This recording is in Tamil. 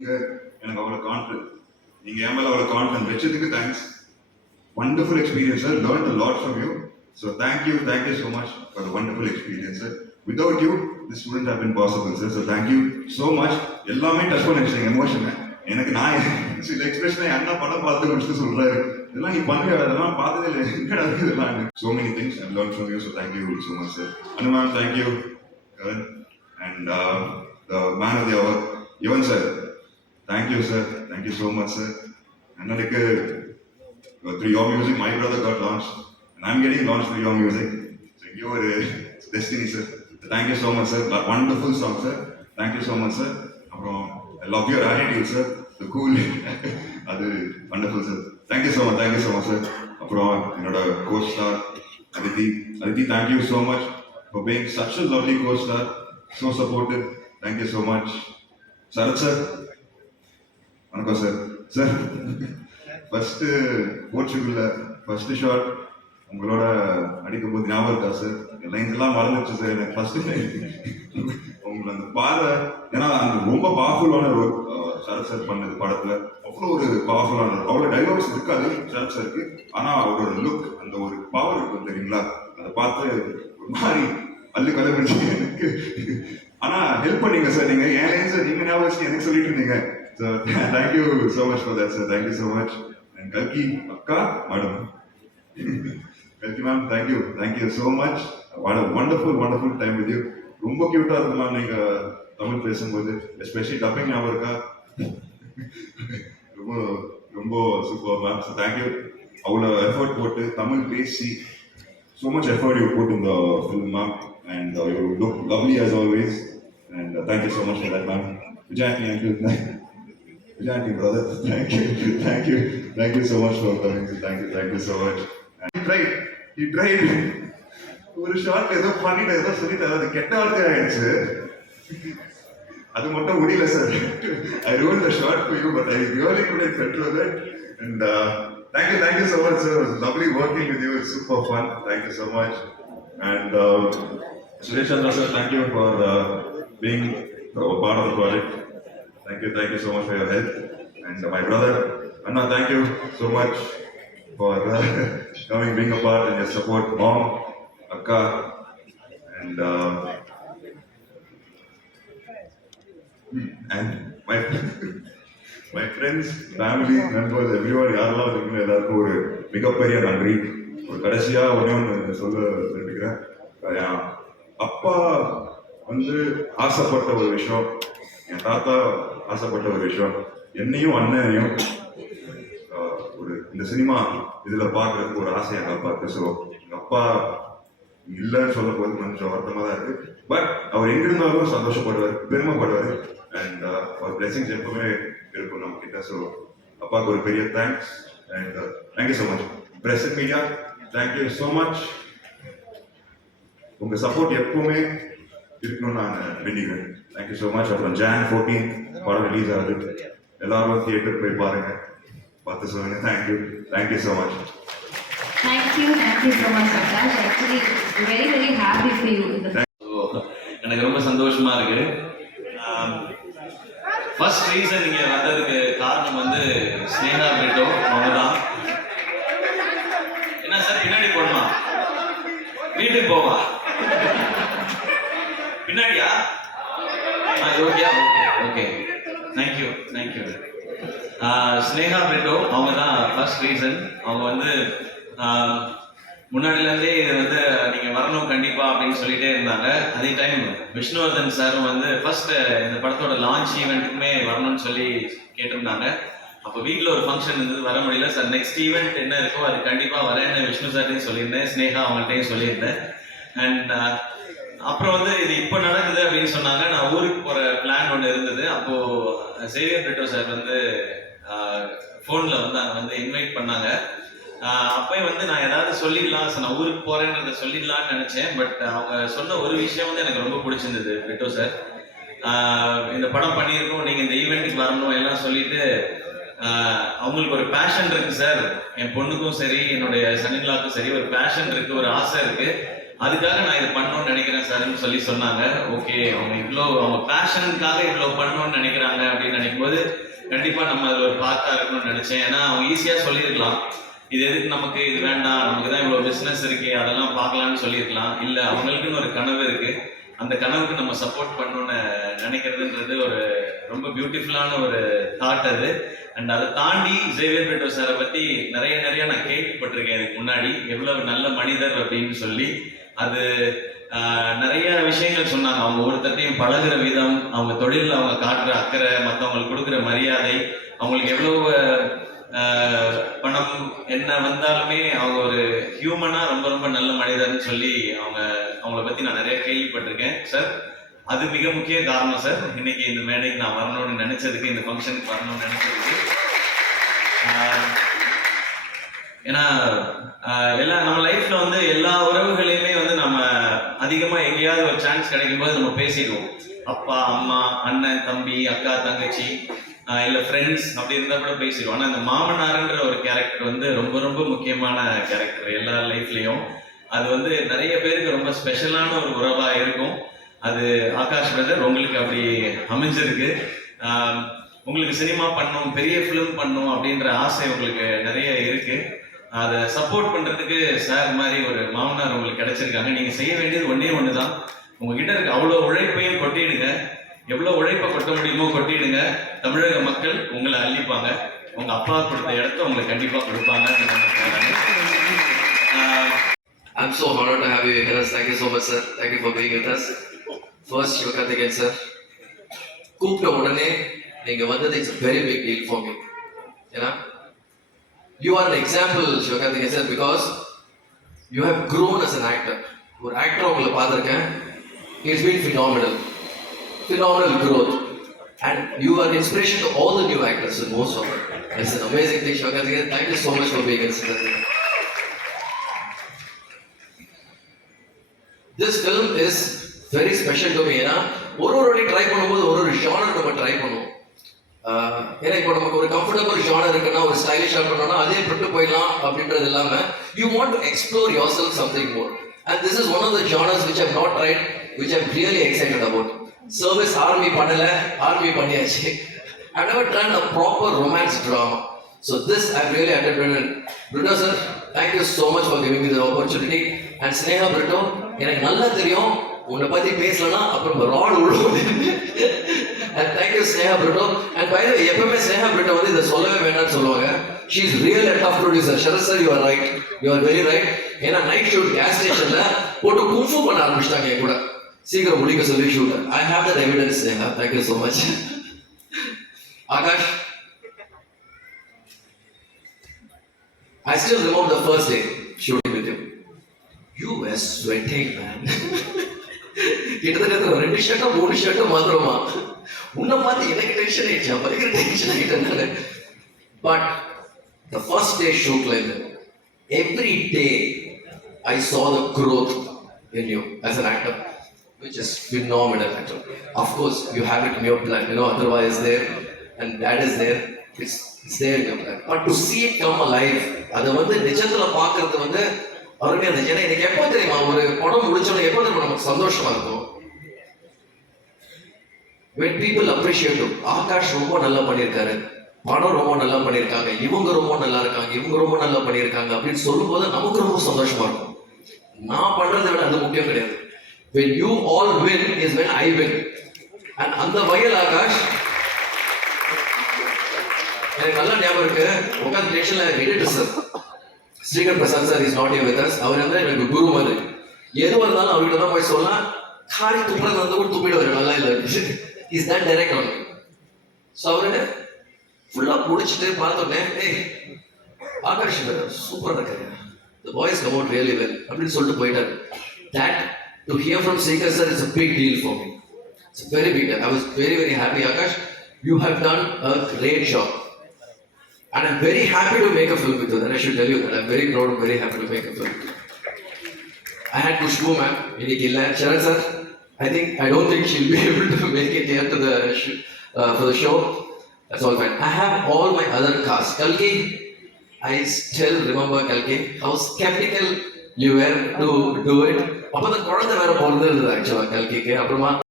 எனக்கு அவ்வளோ கான்ஃபிடன்ஸ், நீங்கள் என் மேலே அவ்வளோ கான்ஃபிடன்ஸ் வச்சதுக்கு thanks. Wonderful experience, sir. Learned a lot from you. So thank you so much for the wonderful experience, sir. Without you, this wouldn't have been possible, sir. So thank you so much. எல்லாமே டச் பண்ண வச்சிங்க எமோஷனை. எனக்கு நான் சில எக்ஸ்பிரஷனை அண்ணா படம் பார்த்து முடிச்சுட்டு சொல்றாரு, இதெல்லாம் நீ பண்ணுங்க, அதெல்லாம் பார்த்ததே இல்லை, என்னடா இதெல்லாம். So many things I've learned from you, so thank you so much, sir. Anu ma'am, thank you. Karan. And the man of the hour, Evan sir. Thank you, sir. Thank you so much, sir. அண்ணனுக்கு through your music, my brother got launched, and I'm getting launched through your music. So you're destiny, sir. So thank you so much, sir. Wonderful song, sir. Thank you so much, sir. I love your attitude, sir. The cool. That's wonderful, sir. Thank you so much. Thank you so much, sir. என்னோட co-star Aditi, thank you so much for being such a lovely co-star, so supportive. Thank you so much. Sarath sir, வணக்கம் சார். சார் ஃபர்ஸ்ட்டு போர்ச்சுகல்ல ஃபர்ஸ்ட் ஷாட் உங்களோட அடிக்கும் போது ஞாபகம் இருக்கா சார்? லைன்ஸ் எல்லாம் மறந்துச்சு சார். எனக்கு ஃபர்ஸ்ட் உங்களை அந்த பார்வை, ஏன்னா அந்த ரொம்ப பவர்ஃபுல்லான ஒரு சரத் சார் பண்ணது படத்துல, அவ்வளோ ஒரு பவர்ஃபுல்லான, அவ்வளோ டைலாக்ஸ் இருக்காது சரத் சாருக்கு, ஆனால் அவரோட லுக், அந்த ஒரு பவர் இருக்கும் தெரியுங்களா, அதை பார்த்து ஒரு மாதிரி அல்லு கலை பிடிச்சி எனக்கு. ஆனால் ஹெல்ப் பண்ணீங்க சார், நீங்கள் என் லைன் சார் நீங்கள் ஞாபகம் வச்சு எனக்கு சொல்லிட்டு இருந்தீங்க. So thank you so much for that, sir. Thank you so much. And Kalki Akka, madam. Kalki ma'am, thank you so much. What a wonderful time with you. ரொம்ப கியூட்டா இருக்கு மேம் நீங்க தமிழ் பேசும்போது, எஸ்பெஷலி டப்பிங் ஞாபகம் இருக்கா? ரொம்ப ரொம்ப சூப்பர் மேம். So thank you. அவ்வளோ எஃபர்ட் போட்டு தமிழ் பேசி, so much effort you put in the film, ma'am, and you look lovely as always. And thank you so much for that, ma'am. Vijay uncle. Vijay brother, thank you so much for coming. Thank you so much. And he tried. ஒரு ஷார்ட் ஏதோ பண்ணிட்டு ஏதோ சொல்லிட்டு அது கெட்ட வார்த்தை ஆயிடுச்சு, அது மட்டும் முடியல sir. I wrote the short for you, but I really couldn't control it. And thank you so much, sir. It was lovely working with you. It's super fun. Thank you so much. And Suresh Chandra sir, thank you for being a part of the project. Thank you so much for your help. And my brother, Anna, thank you so much for coming, being a part, and your support. Mom, Akka, and my friends, family members, everyone, யாரெல்லாம் இருக்கீங்களோ எல்லாருக்கும் ஒரு மிகப்பெரிய நன்றி. ஒரு கடைசியா ஒன்று சொல்ல விரும்புகிறேன். அப்பா ஆசைப்பட்ட ஒரு விஷயம், என் தாத்தா ஆசைப்பட்ட ஒரு விஷயம், என்னையும் அண்ணனையும் ஒரு இந்த சினிமா இதில் பார்க்கறதுக்கு ஒரு ஆசை எங்கள் அப்பாவுக்கு. ஸோ எங்கள் அப்பா இல்லைன்னு சொல்ல போது கொஞ்சம் வருத்தமாக தான் இருக்கு. பட் அவர் எங்க இருந்தாலும் சந்தோஷப்படுவார், பெருமைப்படுவார். அண்ட் அவர் பிளெஸிங்ஸ் எப்பவுமே இருக்கும் நம்ம கிட்ட. ஸோ அப்பாவுக்கு ஒரு பெரிய thanks. And thank you so much. Press media, thank you so much. உங்கள் சப்போர்ட் எப்பவுமே இருக்கணும்னு நான் வேண்டிக்கிறேன். Thank you so much. அப்புறம் Jan 14 படம் ரிலீஸ் ஆகுது, எல்லாரும் தியேட்டர் போய் பாருங்க, பார்த்து சொல்லுங்க. Thank you so much. Thank you so much, Akash. Actually, very happy for you. எனக்கு ரொம்ப சந்தோஷமா இருக்கு. ஃபர்ஸ்ட் ரீசன் இங்க வந்ததுக்கு காரணம் ஸ்னேகா பிரிட்டோ அவங்க தான். என்ன சார் பின்னாடி போடணுமா, வீட்டுக்கு போவா பின்னாடியா? Okay okay, thank you. Sneha Brito அவங்க தான் ஃபர்ஸ்ட் ரீசன். அவங்க முன்னாடிலேருந்தே இது நீங்கள் வரணும் கண்டிப்பாக அப்படின்னு சொல்லிட்டே இருந்தாங்க. அதே டைம் விஷ்ணுவர்தன் சாரும் ஃபர்ஸ்ட் இந்த படத்தோட லான்ச் ஈவெண்ட்டுக்குமே வரணும்னு சொல்லி கேட்டிருந்தாங்க. அப்போ வீட்டில் ஒரு ஃபங்க்ஷன் இருந்தது, வர முடியல சார். நெக்ஸ்ட் ஈவெண்ட் என்ன இருக்கோ அது கண்டிப்பாக வரேன்னு விஷ்ணு சார்ட்டையும் சொல்லியிருந்தேன், ஸ்னேகா அவங்கள்ட்டையும் சொல்லியிருந்தேன். அண்ட் அப்புறம் இது இப்போ நடக்குது அப்படின்னு சொன்னாங்க. நான் ஊருக்கு போகிற பிளான் ஒன்று இருந்தது. அப்போது சேவியர் பிரிட்டோ சார் ஃபோனில் அங்கே இன்வைட் பண்ணாங்க. அப்போயும் நான் ஏதாவது சொல்லிடலாம் சார், நான் ஊருக்கு போகிறேன்றதை சொல்லிடலான்னு நினச்சேன். பட் அவங்க சொன்ன ஒரு விஷயம் எனக்கு ரொம்ப பிடிச்சிருந்தது. பிரிட்டோ சார், இந்த படம் பண்ணியிருக்கோம், நீங்கள் இந்த ஈவெண்ட்டுக்கு வரணும் எல்லாம் சொல்லிட்டு, அவங்களுக்கு ஒரு பேஷன் இருக்குது சார், என் பொண்ணுக்கும் சரி என்னுடைய சன்னின்லாக்கும் சரி ஒரு பேஷன் இருக்குது, ஒரு ஆசை இருக்குது. அதுக்காக நான் இது பண்ணணும்னு நினைக்கிறேன் சார்ன்னு சொல்லி சொன்னாங்க. ஓகே, அவங்க பேஷனுக்காக இவ்வளோ பண்ணணும்னு நினைக்கிறாங்க அப்படின்னு நினைக்கும்போது கண்டிப்பா நம்ம அதில் ஒரு பார்ட்டா இருக்கணும்னு நினைச்சேன். ஏன்னா அவங்க ஈஸியா சொல்லியிருக்கலாம், இது எதுக்கு நமக்கு, இது வேண்டாம், நமக்கு தான் இவ்வளோ பிஸ்னஸ் இருக்கு, அதெல்லாம் பார்க்கலாம்னு சொல்லியிருக்கலாம். இல்லை, அவங்களுக்குன்னு ஒரு கனவு இருக்கு, அந்த கனவுக்கு நம்ம சப்போர்ட் பண்ணணும்னு நினைக்கிறதுன்றது ஒரு ரொம்ப பியூட்டிஃபுல்லான ஒரு தாட் அது. அண்ட் அதை தாண்டி சேவியர் பிரிட்டோ சாரை பற்றி நிறைய நான் கேள்விப்பட்டிருக்கேன் இதுக்கு முன்னாடி, எவ்வளவு நல்ல மனிதர் அப்படின்னு சொல்லி. அது நிறைய விஷயங்கள் சொன்னாங்க. அவங்க ஒருத்தட்டையும் பழகுற விதம், அவங்க தொழிலில் அவங்க காட்டுற அக்கறை, மற்றவங்களுக்கு கொடுக்குற மரியாதை, அவங்களுக்கு எவ்வளவு பணம் என்ன வந்தாலுமே அவங்க ஒரு ஹியூமனா ரொம்ப நல்ல மனிதர்னு சொல்லி அவங்கள பற்றி நான் நிறைய கேள்விப்பட்டிருக்கேன் சார். அது மிக முக்கிய காரணம் சார், இன்னைக்கு இந்த மேடைக்கு நான் வரணும்னு நினைச்சதுக்கு, இந்த ஃபங்க்ஷனுக்கு வரணும்னு நினைச்சதுக்கு. ஏன்னா நம்ம லைஃப்ல வந்து எல்லா உறவுகளையுமே வந்து நம்ம அதிகமா எங்கேயாவது ஒரு சான்ஸ் கிடைக்கும் போது நம்ம பேசிடுவோம். அப்பா, அம்மா, அண்ணன், தம்பி, அக்கா, தங்கச்சி, இல்லை ஃப்ரெண்ட்ஸ், அப்படி இருந்தால் கூட பேசிடுவோம். ஆனால் இந்த மாமனாருன்ற ஒரு கேரக்டர் வந்து ரொம்ப முக்கியமான கேரக்டர் எல்லா லைஃப்லேயும். அது வந்து நிறைய பேருக்கு ரொம்ப ஸ்பெஷலான ஒரு உறவாக இருக்கும். அது ஆகாஷ் பிரதர் உங்களுக்கு அப்படி அமைஞ்சிருக்கு. உங்களுக்கு சினிமா பண்ணணும், பெரிய ஃபிலிம் பண்ணணும் அப்படின்ற ஆசை உங்களுக்கு நிறைய இருக்கு. அதை சப்போர்ட் பண்றதுக்கு சார் மாதிரி ஒரு மாமனார் உங்களுக்கு கிடைச்சிருக்காங்க. நீங்க செய்ய வேண்டியது ஒண்ணு தான், உங்ககிட்ட இருக்க அவ்வளோ உழைப்பையும் கொட்டிடுங்க. எவ்வளோ உழைப்பை கொட்ட முடியுமோ கொட்டிடுங்க. தமிழக மக்கள் உங்களை அள்ளிப்பாங்க. உங்க அப்பா கொடுத்த இடத்த உங்களுக்கு கண்டிப்பா கொடுப்பாங்க. I'm so honored to have you here. Thank you so much, sir. Thank you for being with us. First, Sivakarthikeyan sir, கூப்பிட்ட உடனே நீங்க வந்தது it's very big deal for me. ஏன்னா you are an example, Sivakarthikeyan sir, because you have grown as an actor. ஒரு ஆக்டர் உங்களை பார்த்துருக்கேன், it's been phenomenal growth, and you are an inspiration to all the new actors, and most of them. It's an amazing thing, Sivakarthikeyan. Thank you so much for being here, Sivakarthikeyan. This film is very special to me. ஏன்னா ஒரு வாட்டி ட்ரை பண்ணும்போது ஒரு ஜானர் நம்ம ட்ரை பண்ணுவோம். ஏன்னா இப்போ நமக்கு ஒரு கம்ஃபர்டபுள் ஜானர் இருக்குன்னா, ஒரு ஸ்டைலிஷாக பண்ணோம்னா அதே விட்டு போயிடலாம் அப்படின்றது இல்லாமல் you want to explore yourself something more. And this is one of the genres which I not tried, which I really excited about. Service army பண்ணியாச்சு. I never done a proper romance drama. So this I really understand. Brito sir, thank you so much for giving me the opportunity. And Sneha Brito, எனக்கு நல்லா தெரியும் உன்னை பற்றி பேசலன்னா அப்புறம் ராட் விழுவும். And thank you, Sneha Brito. And by the way, எப்பவுமே Sneha Brito வந்து இதை சொல்லவே வேண்டாம்னு சொல்லுவாங்க. She is real and tough producer. Sharad sir, you are right. You are very right. ஏன்னா நைட் ஷூட் கேஸ் ஸ்டேஷன்ல போட்டு கும்ஃபு பண்ண ஆரம்பிச்சிட்டாங்க என் கூட, சீக்கிரம் முடிக்க சொல்லி shoot. I have that evidence, Sneha. Thank you so much. Akash, I still remember the first day shooting with you. You were sweating, man. கிட்டத்தட்ட 2 ஷர்ட்டோ 3 ஷர்ட்டோ மாத்திரமா உன்னை பார்த்து எனக்கு டென்ஷன் ஆயிடுச்சு, பயங்கர டென்ஷன் ஆகிட்டேன். பட் த ஃபர்ஸ்ட் டே ஷூட்ல இருந்து every day I saw the growth in you as an actor, which is phenomenal actor. Of course you have it in your plan, otherwise is there and that is there, it's there in your plan, but to see it come alive, அதை வந்து நிஜத்துல பார்க்கறது வந்து அருமையா இருந்துச்சு. ஏன்னா எனக்கு எப்போ தெரியுமா, ஒரு படம் முடிச்சோன்னா எப்போ தெரியுமா நமக்கு சந்தோஷமா இருக்கும், when people appreciate you. Akash ரொம்ப நல்லா பண்ணியிருக்காரு, படம் ரொம்ப நல்லா பண்ணியிருக்காங்க, இவங்க ரொம்ப நல்லா இருக்காங்க, இவங்க ரொம்ப நல்லா பண்ணியிருக்காங்க அப்படின்னு சொல்லும்போது நமக்கு ரொம்ப சந்தோஷமா இருக்கும். நான் பண்றதை விட அது முக்கியம் கிடையாது. when you all win is when I win. and அந்த வகையில் ஆகாஷ் எனக்கு நல்லா ஞாபகம் இருக்கு, உட்காந்து ஸ்டேஷன்ல editor sir Srikar Prasad sir is not here with us. அவர் வந்து எனக்கு குரு மாதிரி, எதுவாக இருந்தாலும் அவர்கிட்ட தான் போய் சொல்லலாம். காரி துப்புறது வந்து கூட துப்பிடுவார், நல்லா இல்லை, is that direct on. So அவரு ஃபுல்லாக முடிச்சுட்டு பார்த்தோன்னே, ஏய் ஆகாஷ் சூப்பராக இருக்காரு, the voice come out really well அப்படின்னு சொல்லிட்டு போயிட்டார். That to hear from Srikar sir it's a big deal for me. It's very big deal. I was very happy. Akash, you have done a great job. And I'm very happy to make a film with you. And I should tell you that I'm very proud and very happy to make a film. I had Kushbu ma'am, Sharan sir. I don't think she'll be able to make it here to the for the show. That's all fine. I have all my other cast. Kalki, I still remember Kalki, how skeptical you were to do it. அப்பதான் குழந்தை வேற பிறந்தது ஆக்சுவலா கல்கிக்கு. அப்புறமா